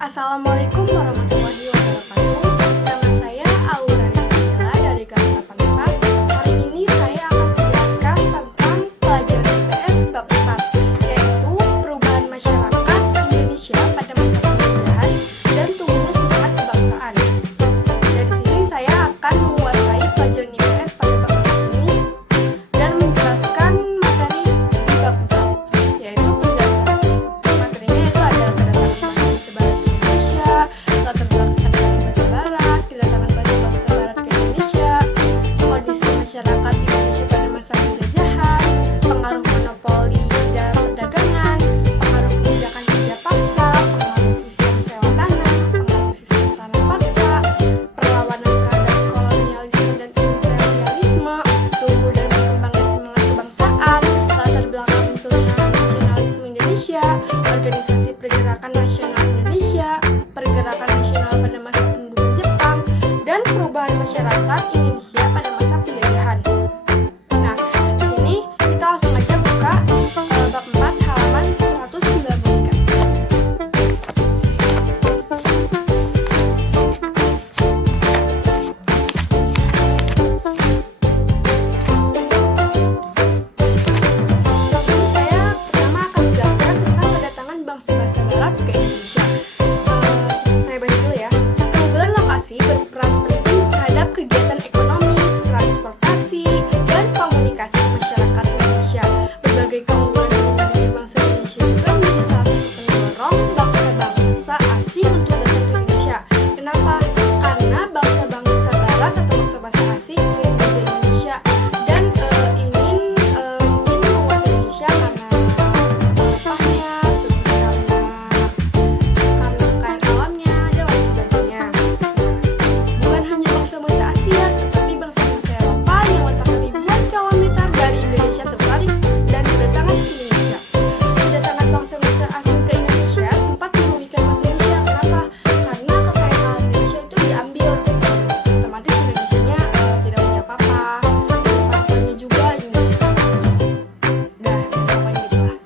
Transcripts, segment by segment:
Assalamualaikum warahmatullahi wabarakatuh. Nama saya Aura Rizkyla dari kelas 8 Hari ini saya akan menjelaskan tentang pelajaran IPS bab 4, yaitu perubahan masyarakat Indonesia pada masa penjajahan dan tumbuhnya semangat kebangsaan. Dari sini saya akan menguasai pelajaran IPS pada bab 4 ini dan menjelaskan materi di bab 4, yaitu penjelasan materinya itu ada kedatangan bangsa barat ke Indonesia, latar belakang bangsa barat, kedatangan bangsa barat ke Indonesia, kondisi masyarakat Indonesia pada masa penjajahan, pengaruh monopoli dalam perdagangan, pengaruh kebijakan kerja paksa, pengaruh sistem sewa tanah, pengaruh sistem tanah paksa, perlawanan terhadap kolonialisme dan imperialisme, tumbuh dan berkembangnya semangat kebangsaan, latar belakang munculnya nasionalisme Indonesia, organisasi pergerakan nasional Indonesia, pergerakan nasional pada masa pendudukan Jepang, dan perubahan masyarakat Indonesia pada masa penjajahan. Nah, di sini kita langsung aja buka bab 4 halaman 193. Saya pertama akan menjelaskan tentang kedatangan bangsa-bangsa barat ke Indonesia. Saya baca dulu ya. Keunggulan lokasi berperan penting terhadap kegiatan ekonomi, transportasi, dan komunikasi masyarakat Indonesia. Berbagai keunggulan yang dimiliki bangsa Indonesia juga menjadi salah satu pendorong bangsa-bangsa asing untuk datang ke Indonesia. Kenapa? Karena bangsa-bangsa barat atau bangsa-bangsa asing ingin menjajah Indonesia dan ingin menguasai Indonesia karena rempahnya, terus karena kekayaan alamnya dan lain sebagainya. Bukan hanya bangsa-bangsa Asia, tetapi bangsa-bangsa Eropa yang letaknya ribuan kilometer dari Indonesia tertarik dan berdatangan ke Indonesia. Kedatangan bangsa-bangsa asing ke Indonesia sempat merugikan bangsa Indonesia. Kenapa? Karena kekayaan alam Indonesia itu diambil. Otomatis Indonesianya tidak punya apa-apa. Apa-apanya juga Indonesia. Pokoknya gitulah.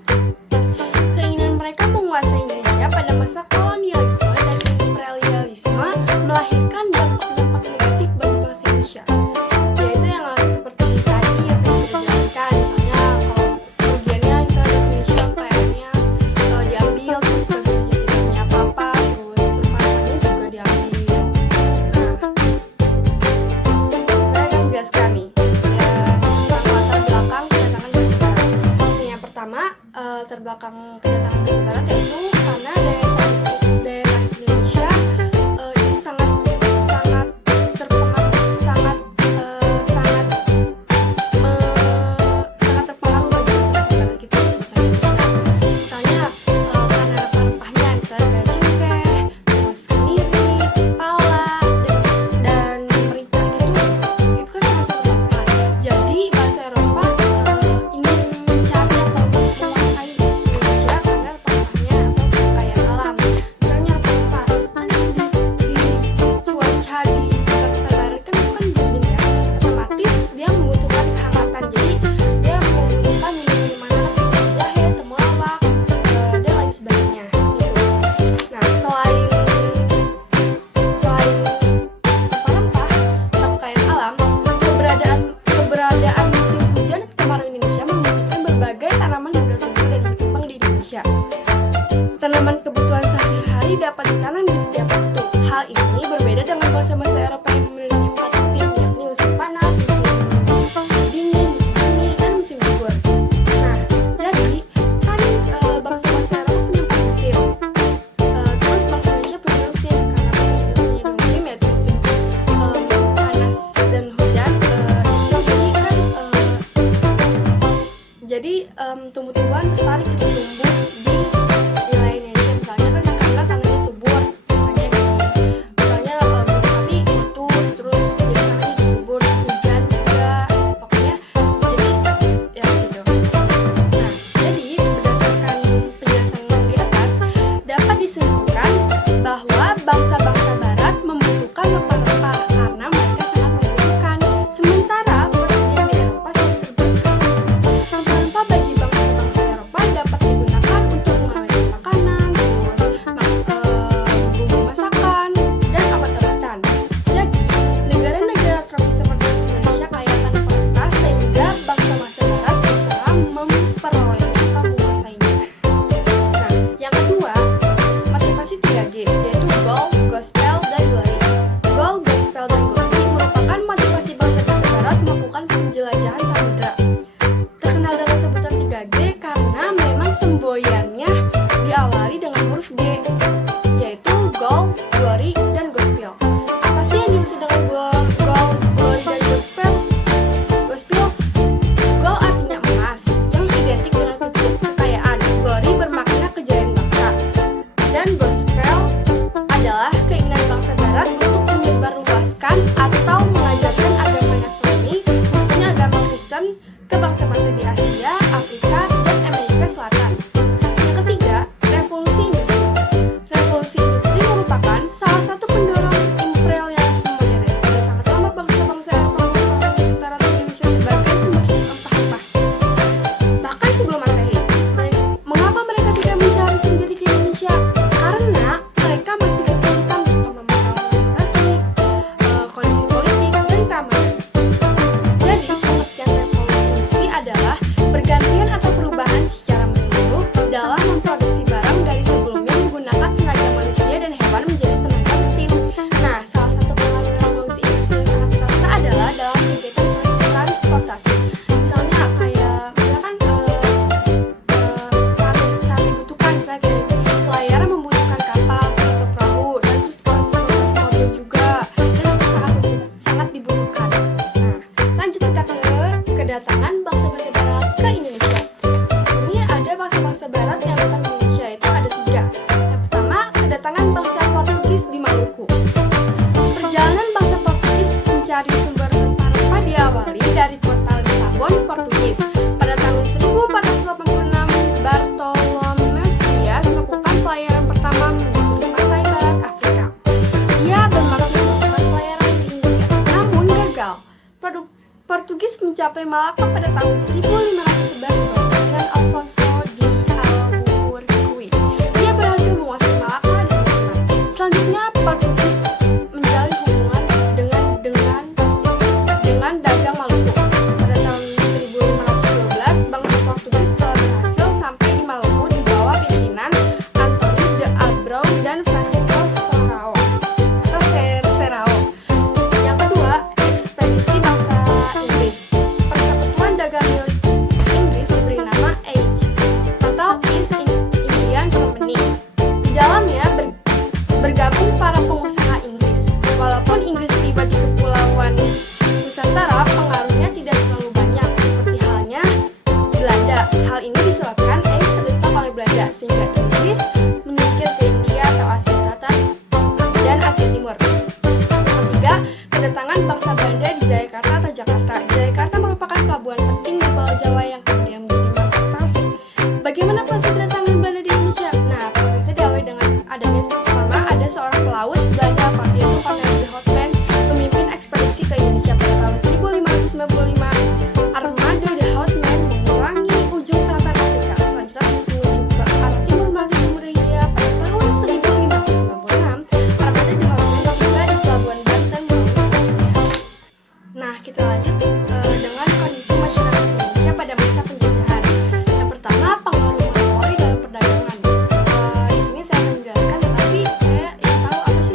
Keinginan mereka menguasai Indonesia pada masa kolonialisme dan imperialisme melahirkan dampak-dampak negatif bagi bangsa Indonesia, yaitu yang seperti tadi yang saya sudah jelaskan. Misalnya kalau kerugiannya misalnya bangsa Indonesia kayaknya diambil, terus bangsa Indonesia tidak punya apa-apa, terus rempah-rempahnya juga diambil. Saya akan jelaskan nih ya, tentang latar belakang kedatangan bangsa barat. Yang pertama, latar belakang kedatangan bangsa barat yaitu karena daerah Indonesia itu sangat terpengaruh, sangat terpengaruh bagi masyarakat kita di Indonesia. Misalnya karena rempah-rempahnya, misalnya kayak cengkeh, terus kemiri, pala, dan merica itu kan masuk rempah. Jadi bahasa Eropa ingin mencari atau menguasai Indonesia karena rempah-rempahnya atau kekayaan alam. Misalnya rempah kan di cuaca di bangsa barat kan itu kan dingin ya, otomatis dia membutuhkan kehangatan. Jadi dia membutuhkan minuman seperti jahe, temulawak, dan lain sebagainya gitu. Nah, selain rempah-rempah atau kekayaan alam, keberadaan musim hujan dan kemarau Indonesia memungkinkan berbagai tanaman mudah tumbuh dan berkembang di Indonesia. Tanaman kebutuhan sehari-hari dapat ditanam di setiap waktu. Hal ini berbeda dengan bangsa-bangsa Eropa yang memiliki 4 musim, yakni musim panas, musim dingin, musim semi, dan musim gugur. Nah, jadi kan bangsa-bangsa Eropa punya 4 musim. Terus bangsa Indonesia punya musim, karena bangsa Indonesia punya 2 musim, yaitu musim panas dan hujan. Jadi tumbuh-tumbuhan tertarik untuk tumbuh di wilayah Indonesia, misalnya kan karena tanahnya subur, misalnya Barat untuk menyebarluaskan atau mengajarkan agama Nasrani, khususnya agama Kristen, ke bangsa-bangsa di Asia, Afrika, dan Amerika Selatan. Yang ketiga, revolusi industri. Revolusi industri merupakan salah satu pendorong imperialisme modern. Sudah sangat lama bangsa-bangsa Eropa menggunakan Nusantara atau Indonesia sebagai sumber rempah-rempah. Bahkan sebelum Masehi. Mengapa mereka tidak mencari sendiri ke Indonesia? Karena mereka masih kesulitan terutama masalah demokrasi, kondisi politik, dan keamanan. Jadi, pengertian revolusi industri adalah pergantian atau perubahan secara menyeluruh dalam memproduksi barang dari sebelumnya menggunakan tenaga manusia dan hewan menjadi tenaga mesin. Nah, salah satu pengaruh revolusi industri yang sangat terasa adalah dalam kegiatan transportasi. Misalnya kayak misalkan saat dibutuhkan, misalnya kayak pelayaran membutuhkan kapal atau perahu, dan terus transportasi mobil juga, dan itu sangat dibutuhkan. Nah, lanjut kita ke kedatangan bangsa-bangsa barat ke Indonesia. Di sini ada bangsa-bangsa barat yang datang ke Indonesia, itu ada 3. Yang pertama, kedatangan bangsa Portugis di Maluku. Perjalanan bangsa Portugis mencari sumber rempah-rempah diawali dari kota Lisabon, Portugis. Pada tahun 1486, Bartolomeus Dias melakukan pelayaran pertama menyusuri pantai barat Afrika. Ia bermaksud melakukan pelayaran di India, namun gagal. Portugis mencapai Malaka pada tahun 1511 dengan Alfonso de Albuquerque. Ia berhasil menguasai Malaka dan menang. Selanjutnya, Portugis menjalin hubungan dengan dagang Maluku. Pada tahun 1512, bangsa Portugis telah berhasil sampai di Maluku di bawah pimpinan Antoni de Abreu dan Francisco Serrao. Yang kedua, ekspedisi bangsa Inggris. Persekutuan dagang milik Inggris diberi nama EIC atau East Indian Company. Di dalamnya bergabung para pengusaha Inggris. Walaupun Inggris tiba di kepulauan Nusantara, pengaruhnya tidak terlalu banyak seperti halnya Belanda. Hal ini disebabkan EIC terdesak oleh Belanda, sehingga Inggris menyingkir ke India atau Asia Selatan dan Asia Timur. Yang ketiga, kedatangan bangsa Belanda di Jayakarta atau Jakarta. Jayakarta merupakan pelabuhan penting di Pulau Jawa yang kemudian menjadi markas transit. Bagaimana proses kedatangan Belanda di Indonesia? Nah, prosesnya diawali dengan adanya pertama ada seorang pelaut Belanda, yaitu Cornelis de Houtman, pemimpin ekspedisi ke Indonesia pada tahun 1595. Armada de Houtman mengurangi ujung selatan Afrika. Selanjutnya terus menuju ke arah timur melalui Timur India. Pada tahun 1596, Armada de Houtman tiba di pelabuhan Banten melalui. Nah, kita lanjut dengan kondisi masyarakat Indonesia pada masa penjajahan. Yang pertama, pengaruh monopoli dalam perdagangan. Di sini saya akan menjelaskan, tetapi saya ingin tahu apa sih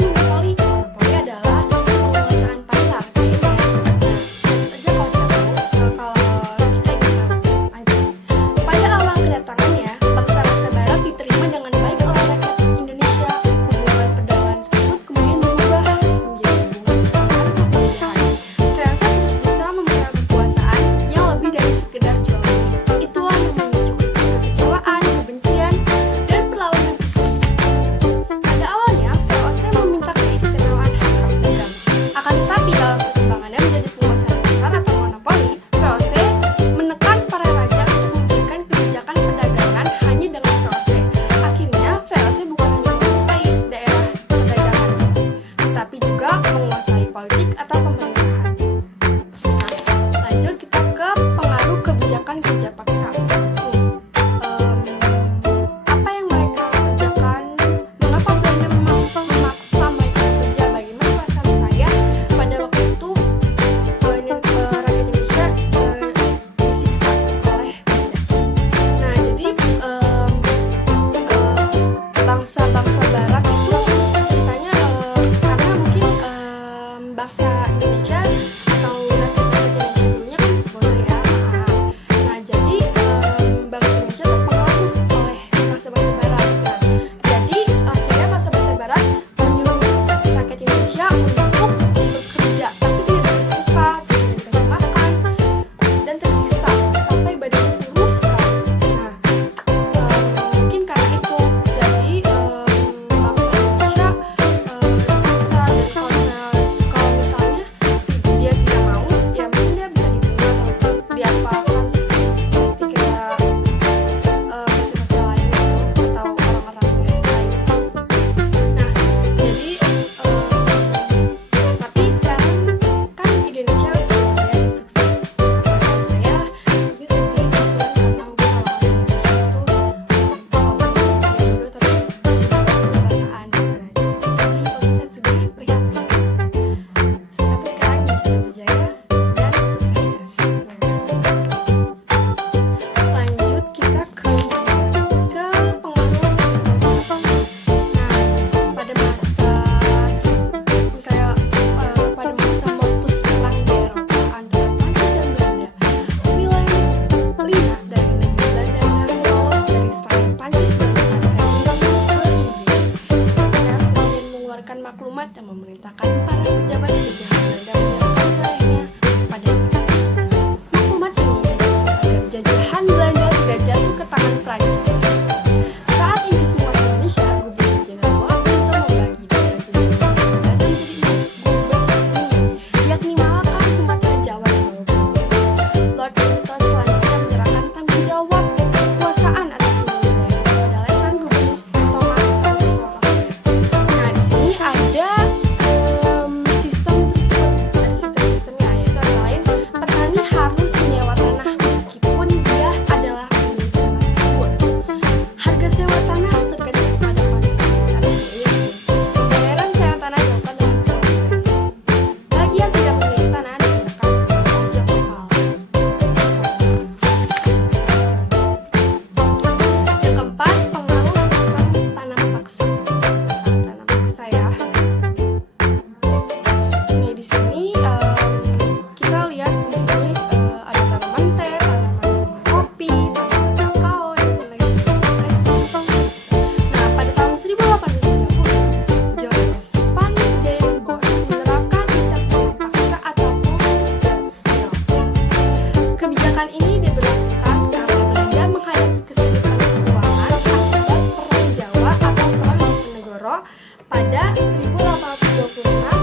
maklumat yang memerintahkan para pejabat jajahan Belanda menyerahkan wilayahnya pada Inggris. Maklumat ini didasarkan agar jajahan Belanda tidak jatuh ke tangan Prancis. Saat Inggris menguasai Indonesia, Gubernur Jenderal Lord Clinton membagi daerah jajahan Belanda menjadi 6 gubernur, yakni Malaka, Sumatera, Jawa, dan Maluku. Lord Clinton selanjutnya menyerahkan tanggung jawab kekuasaan atas seluruh wilayah kepada Letnan Gubernur Thomas Transport Raffles. Nah, di sini ada sistemnya, yaitu antara lain petani harus menyewa tanah meskipun dia adalah pemilik tanah tersebut. Harga sewa tanah tergantung kepada kondisi tanah milik. Pembayaran sewa tanah dilakukan dengan uang. Bagi yang tidak memiliki tanah dikenakan pajak lokal. Yang keempat, pengaruh sistem tanam paksa. Tanam paksa ya. Ini di sini kita lihat di sini ada tanaman teh, tanaman kopi, tanaman kakao, dan lain sebagainya. Nah, pada tahun 1890, Johannes van den Bosch menerapkan sistem tanam paksa atau standstill. Kebijakan ini diberlakukan karena Belanda menghadapi kesulitan keuangan akibat Perang Jawa atau Perang Diponegoro pada 1826